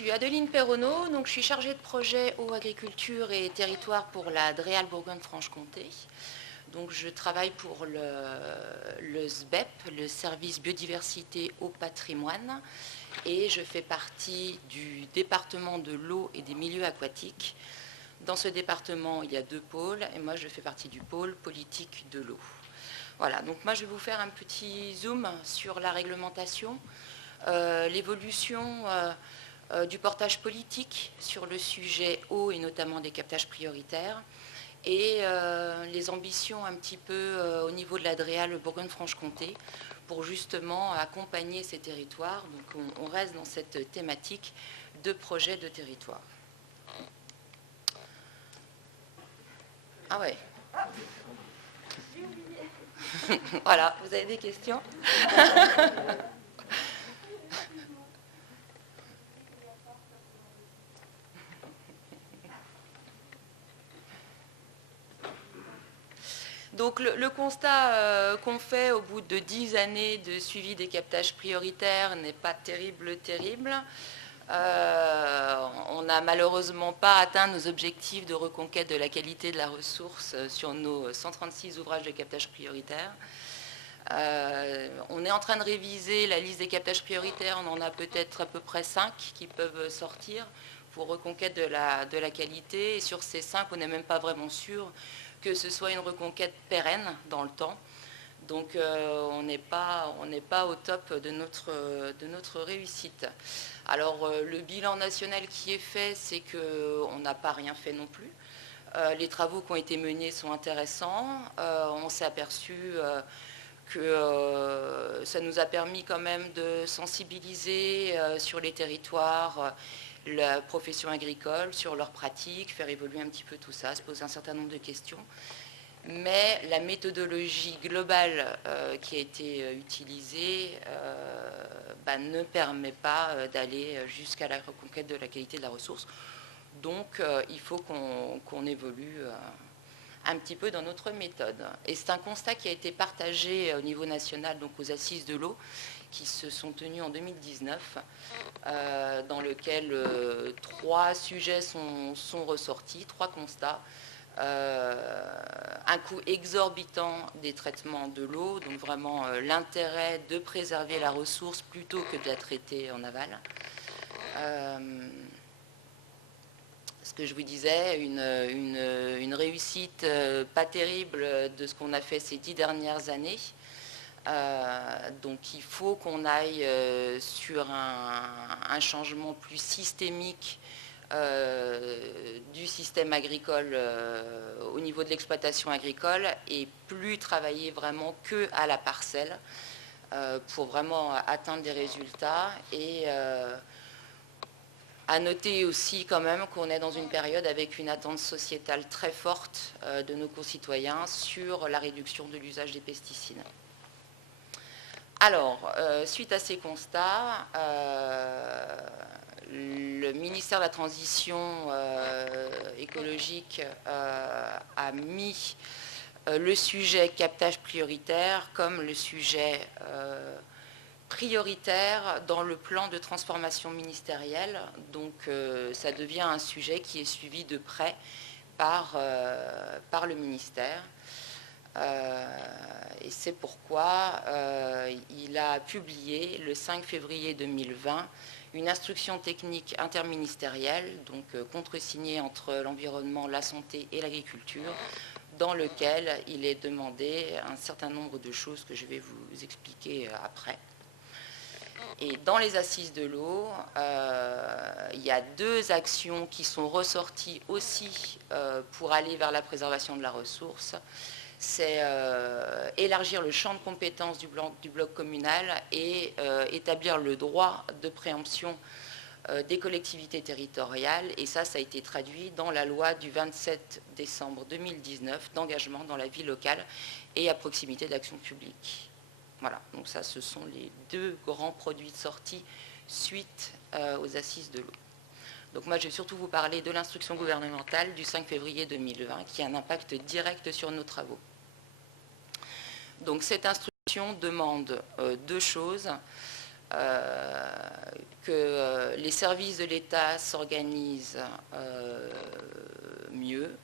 suis Adeline Perronneau, donc je suis chargée de projet eau, agriculture et territoire pour la DREAL Bourgogne-Franche-Comté. Donc je travaille pour le SBEP, le service biodiversité eau patrimoine, et je fais partie du département de l'eau et des milieux aquatiques. Dans ce département, il y a 2 pôles, et moi je fais partie du pôle politique de l'eau. Voilà, donc moi je vais vous faire un petit zoom sur la réglementation, l'évolution du portage politique sur le sujet eau et notamment des captages prioritaires, et les ambitions un petit peu au niveau de la DREAL Bourgogne-Franche-Comté pour justement accompagner ces territoires. Donc on reste dans cette thématique de projet de territoire. Ah ouais. Voilà, vous avez des questions? Donc le constat qu'on fait au bout de 10 années de suivi des captages prioritaires n'est pas terrible. On n'a malheureusement pas atteint nos objectifs de reconquête de la qualité de la ressource sur nos 136 ouvrages de captage prioritaire. On est en train de réviser la liste des captages prioritaires, on en a peut-être à peu près 5 qui peuvent sortir pour reconquête de la qualité. Et sur ces 5, on n'est même pas vraiment sûr que ce soit une reconquête pérenne dans le temps. Donc on n'est pas au top de notre réussite. Alors le bilan national qui est fait, c'est qu'on n'a pas rien fait non plus. Les travaux qui ont été menés sont intéressants. On s'est aperçu que ça nous a permis quand même de sensibiliser sur les territoires la profession agricole, sur leurs pratiques, faire évoluer un petit peu tout ça, se poser un certain nombre de questions. Mais la méthodologie globale qui a été utilisée ne permet pas d'aller jusqu'à la reconquête de la qualité de la ressource. Donc il faut qu'on évolue un petit peu dans notre méthode. Et c'est un constat qui a été partagé au niveau national, donc aux Assises de l'eau, qui se sont tenues en 2019, dans lequel 3 sujets sont ressortis, 3 constats. Un coût exorbitant des traitements de l'eau, donc vraiment l'intérêt de préserver la ressource plutôt que de la traiter en aval. Ce que je vous disais, une réussite pas terrible de ce qu'on a fait ces 10 dernières années. Donc il faut qu'on aille sur un changement plus systémique du système agricole au niveau de l'exploitation agricole et plus travailler vraiment que à la parcelle pour vraiment atteindre des résultats. Et à noter aussi quand même qu'on est dans une période avec une attente sociétale très forte de nos concitoyens sur la réduction de l'usage des pesticides. Alors, suite à ces constats, le ministère de la Transition écologique a mis le sujet captage prioritaire comme le sujet prioritaire dans le plan de transformation ministérielle. Donc ça devient un sujet qui est suivi de près par le ministère. Et c'est pourquoi il a publié le 5 février 2020 une instruction technique interministérielle, donc contresignée entre l'environnement, la santé et l'agriculture, dans lequel il est demandé un certain nombre de choses que je vais vous expliquer après. Et dans les assises de l'eau, il y a 2 actions qui sont ressorties aussi pour aller vers la préservation de la ressource. C'est élargir le champ de compétences du bloc communal et établir le droit de préemption des collectivités territoriales. Et ça a été traduit dans la loi du 27 décembre 2019 d'engagement dans la vie locale et à proximité d'action publique. Voilà, donc ça, ce sont les 2 grands produits de sortie suite aux assises de l'eau. Donc moi, je vais surtout vous parler de l'instruction gouvernementale du 5 février 2020 qui a un impact direct sur nos travaux. Donc cette instruction demande 2 choses. que les services de l'État s'organisent mieux,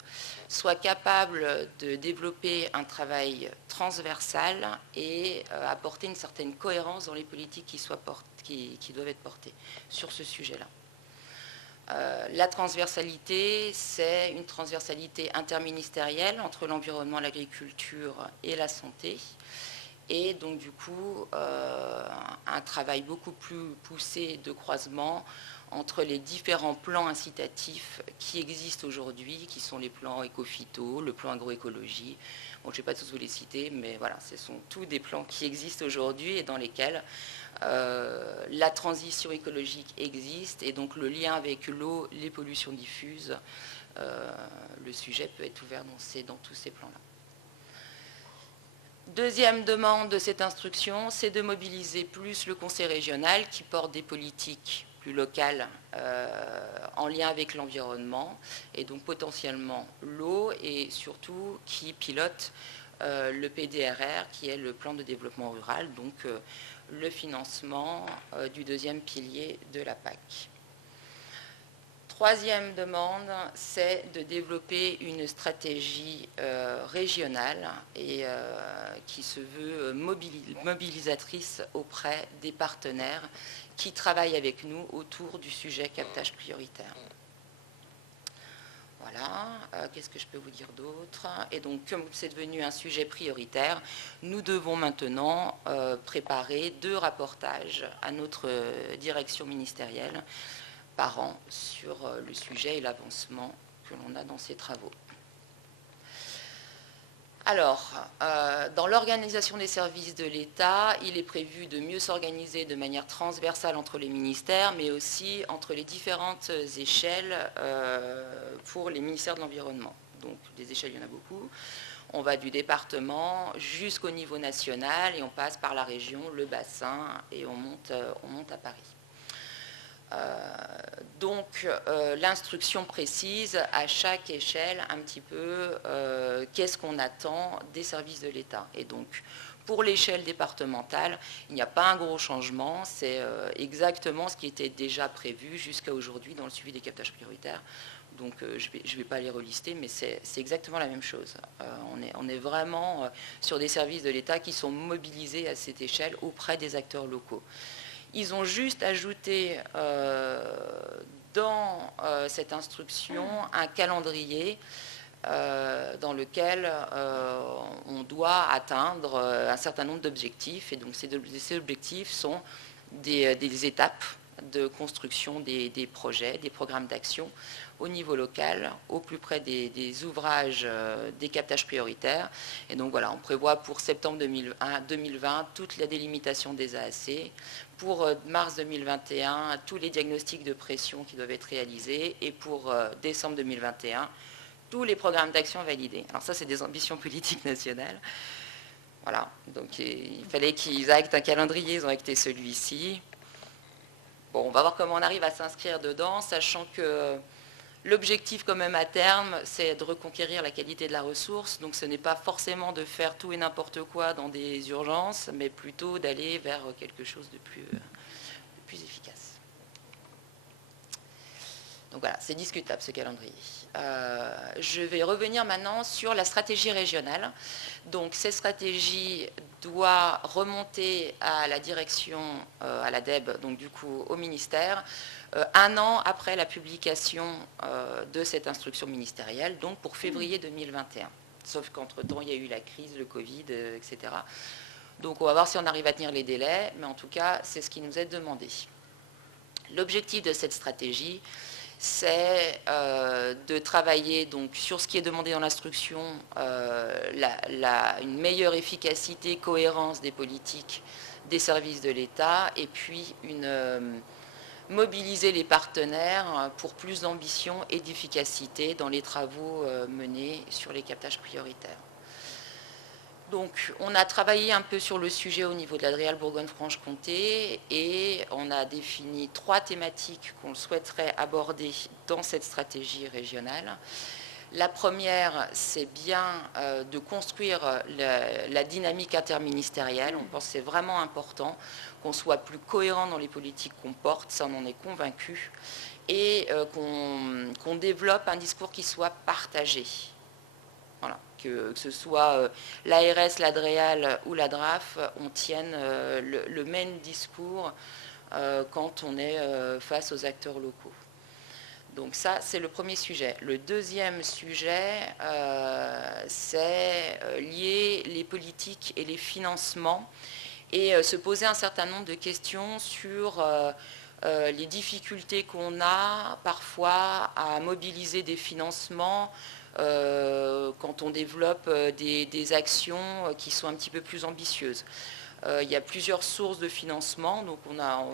soient capables de développer un travail transversal et apporter une certaine cohérence dans les politiques qui doivent être portées sur ce sujet-là. La transversalité, c'est une transversalité interministérielle entre l'environnement, l'agriculture et la santé. Et donc du coup, un travail beaucoup plus poussé de croisement entre les différents plans incitatifs qui existent aujourd'hui, qui sont les plans éco-phyto, le plan agroécologie. Bon, je ne vais pas tous vous les citer, mais voilà, ce sont tous des plans qui existent aujourd'hui et dans lesquels la transition écologique existe, et donc le lien avec l'eau, les pollutions diffuses, le sujet peut être ouvert dans tous ces plans-là. Deuxième demande de cette instruction, c'est de mobiliser plus le conseil régional qui porte des politiques plus locales en lien avec l'environnement et donc potentiellement l'eau, et surtout qui pilote le PDRR qui est le plan de développement rural, donc le financement du deuxième pilier de la PAC. Troisième demande, c'est de développer une stratégie régionale et qui se veut mobilisatrice auprès des partenaires qui travaillent avec nous autour du sujet captage prioritaire. Voilà, qu'est-ce que je peux vous dire d'autre? Et donc, comme c'est devenu un sujet prioritaire, nous devons maintenant préparer 2 rapportages à notre direction ministérielle par an sur le sujet et l'avancement que l'on a dans ces travaux. Alors, dans l'organisation des services de l'État, il est prévu de mieux s'organiser de manière transversale entre les ministères, mais aussi entre les différentes échelles pour les ministères de l'Environnement. Donc, des échelles, il y en a beaucoup. On va du département jusqu'au niveau national et on passe par la région, le bassin, et on monte à Paris. Donc l'instruction précise à chaque échelle un petit peu qu'est-ce qu'on attend des services de l'État. Et donc pour l'échelle départementale, il n'y a pas un gros changement, c'est exactement ce qui était déjà prévu jusqu'à aujourd'hui dans le suivi des captages prioritaires. Donc je ne vais pas les relister, mais c'est exactement la même chose. On est vraiment sur des services de l'État qui sont mobilisés à cette échelle auprès des acteurs locaux. Ils ont juste ajouté dans cette instruction un calendrier dans lequel on doit atteindre un certain nombre d'objectifs. Et donc ces objectifs sont des étapes de construction des projets, des programmes d'action au niveau local, au plus près des ouvrages des captages prioritaires. Et donc voilà, on prévoit pour septembre 2020 toute la délimitation des AAC, pour mars 2021 tous les diagnostics de pression qui doivent être réalisés, et pour décembre 2021 tous les programmes d'action validés. Alors ça, c'est des ambitions politiques nationales. Voilà, donc il fallait qu'ils actent un calendrier, ils ont acté celui-ci. Bon, on va voir comment on arrive à s'inscrire dedans, sachant que l'objectif quand même à terme, c'est de reconquérir la qualité de la ressource. Donc ce n'est pas forcément de faire tout et n'importe quoi dans des urgences, mais plutôt d'aller vers quelque chose de plus efficace. Donc voilà, c'est discutable ce calendrier. Je vais revenir maintenant sur la stratégie régionale. Donc cette stratégie doit remonter à la direction, à la DEB, donc du coup au ministère, un an après la publication de cette instruction ministérielle, donc pour février 2021. Sauf qu'entre-temps, il y a eu la crise, le Covid, etc. Donc on va voir si on arrive à tenir les délais, mais en tout cas, c'est ce qui nous est demandé. L'objectif de cette stratégie, c'est de travailler donc, sur ce qui est demandé dans l'instruction, une meilleure efficacité, cohérence des politiques des services de l'État, et puis mobiliser les partenaires pour plus d'ambition et d'efficacité dans les travaux menés sur les captages prioritaires. Donc, on a travaillé un peu sur le sujet au niveau de l'Adrial Bourgogne-Franche-Comté et on a défini 3 thématiques qu'on souhaiterait aborder dans cette stratégie régionale. La première, c'est bien de construire la dynamique interministérielle. On pense que c'est vraiment important qu'on soit plus cohérent dans les politiques qu'on porte, ça on en est convaincu, et qu'on développe un discours qui soit partagé. Voilà, que ce soit l'ARS, l'ADREAL ou la DRAF, on tienne le même discours quand on est face aux acteurs locaux. Donc ça, c'est le premier sujet. Le deuxième sujet, c'est lier les politiques et les financements et se poser un certain nombre de questions sur les difficultés qu'on a parfois à mobiliser des financements quand on développe des actions qui sont un petit peu plus ambitieuses. Il y a plusieurs sources de financement, donc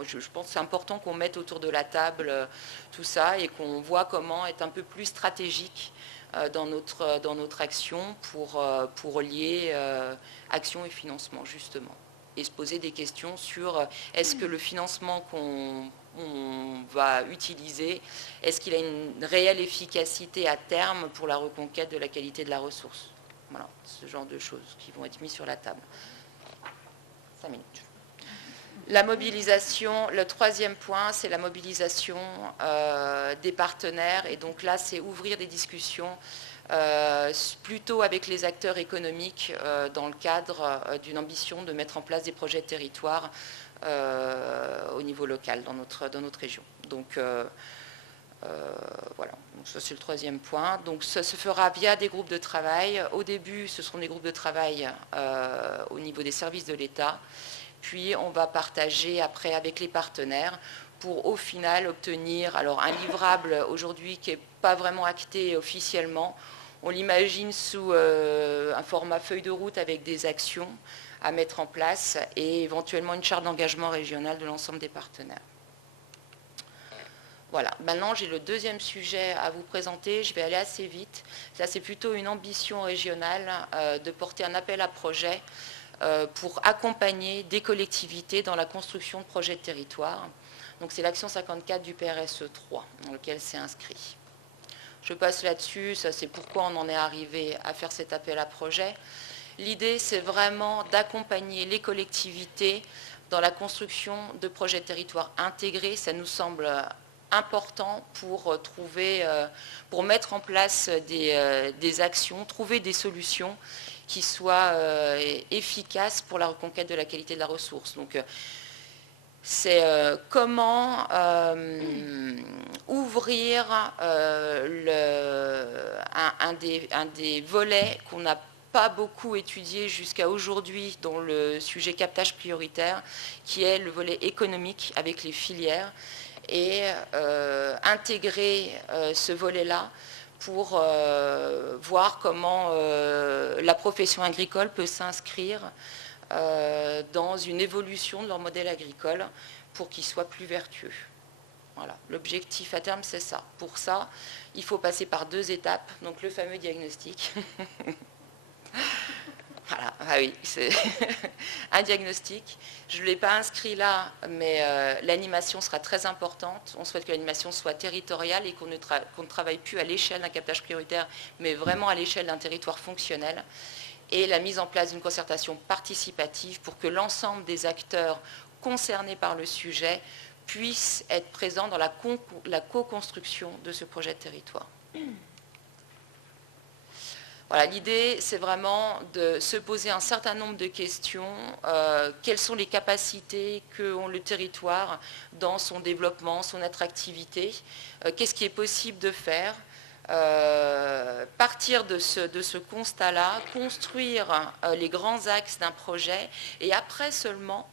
je pense que c'est important qu'on mette autour de la table tout ça et qu'on voit comment être un peu plus stratégique dans notre action pour lier action et financement, justement. Et se poser des questions sur est-ce que le financement qu'on va utiliser, est-ce qu'il a une réelle efficacité à terme pour la reconquête de la qualité de la ressource. Voilà, ce genre de choses qui vont être mises sur la table. 5 minutes. La mobilisation, le troisième point, c'est la mobilisation des partenaires. Et donc là, c'est ouvrir des discussions plutôt avec les acteurs économiques dans le cadre d'une ambition de mettre en place des projets de territoire au niveau local dans notre région. Donc voilà, donc ça c'est le troisième point. Donc ça se fera via des groupes de travail. Au début, ce seront des groupes de travail au niveau des services de l'État. Puis on va partager après avec les partenaires pour au final obtenir un livrable aujourd'hui qui n'est pas vraiment acté officiellement. On l'imagine sous un format feuille de route avec des actions à mettre en place et éventuellement une charte d'engagement régionale de l'ensemble des partenaires. Voilà, maintenant j'ai le deuxième sujet à vous présenter, je vais aller assez vite. Ça c'est plutôt une ambition régionale de porter un appel à projet pour accompagner des collectivités dans la construction de projets de territoire. Donc c'est l'action 54 du PRSE 3 dans lequel c'est inscrit. Je passe là-dessus, ça c'est pourquoi on en est arrivé à faire cet appel à projet. L'idée c'est vraiment d'accompagner les collectivités dans la construction de projets de territoire intégrés. Ça nous semble important pour mettre en place des actions, trouver des solutions qui soient efficaces pour la reconquête de la qualité de la ressource. Donc, c'est comment ouvrir un des volets qu'on n'a pas beaucoup étudié jusqu'à aujourd'hui dans le sujet captage prioritaire, qui est le volet économique avec les filières, et intégrer ce volet-là pour voir comment la profession agricole peut s'inscrire dans une évolution de leur modèle agricole pour qu'il soit plus vertueux. Voilà. L'objectif à terme, c'est ça. Pour ça, il faut passer par 2 étapes, donc le fameux diagnostic. Voilà, ah oui, c'est un diagnostic. Je ne l'ai pas inscrit là, mais l'animation sera très importante. On souhaite que l'animation soit territoriale et qu'on ne travaille plus à l'échelle d'un captage prioritaire, mais vraiment à l'échelle d'un territoire fonctionnel. Et la mise en place d'une concertation participative pour que l'ensemble des acteurs concernés par le sujet puissent être présents dans la co-construction de ce projet de territoire. Voilà, l'idée, c'est vraiment de se poser un certain nombre de questions. Quelles sont les capacités qu'ont le territoire dans son développement, son attractivité? Qu'est-ce qui est possible de faire? Partir de ce constat-là, construire les grands axes d'un projet et après seulement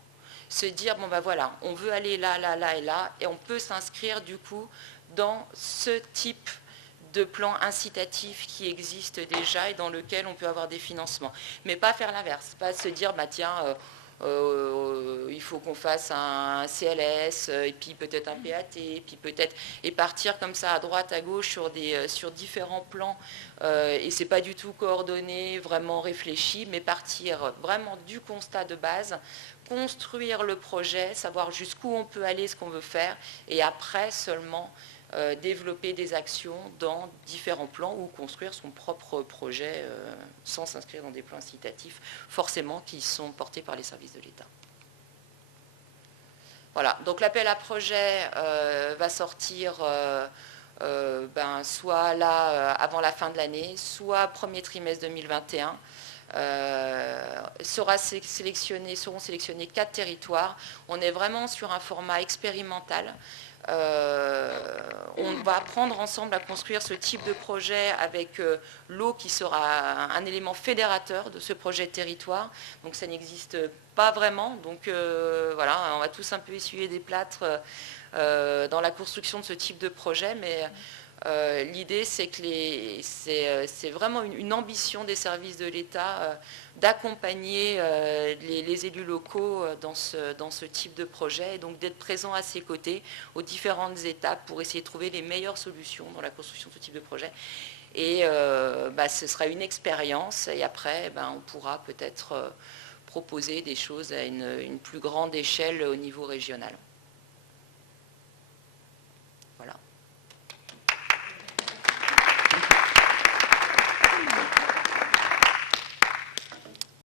se dire, bon ben voilà, on veut aller là, là, là et là, et on peut s'inscrire du coup dans ce type de plan incitatif qui existe déjà et dans lequel on peut avoir des financements. Mais pas faire l'inverse, pas se dire, bah tiens, il faut qu'on fasse un CLS, et puis peut-être un PAT, puis peut-être, et partir comme ça à droite, à gauche sur différents plans, et c'est pas du tout coordonné, vraiment réfléchi, mais partir vraiment du constat de base, construire le projet, savoir jusqu'où on peut aller, ce qu'on veut faire, et après seulement développer des actions dans différents plans ou construire son propre projet sans s'inscrire dans des plans incitatifs, forcément qui sont portés par les services de l'État. Voilà, donc l'appel à projet va sortir soit là avant la fin de l'année, soit premier trimestre 2021. Seront sélectionnés 4 territoires. On est vraiment sur un format expérimental. On va apprendre ensemble à construire ce type de projet avec l'eau qui sera un élément fédérateur de ce projet de territoire. Donc ça n'existe pas vraiment. Donc voilà, on va tous un peu essuyer des plâtres dans la construction de ce type de projet, mais l'idée, c'est que c'est vraiment une ambition des services de l'État d'accompagner les élus locaux dans ce type de projet, et donc d'être présent à ses côtés aux différentes étapes pour essayer de trouver les meilleures solutions dans la construction de ce type de projet. Et ce sera une expérience, et après, on pourra peut-être proposer des choses à une plus grande échelle au niveau régional.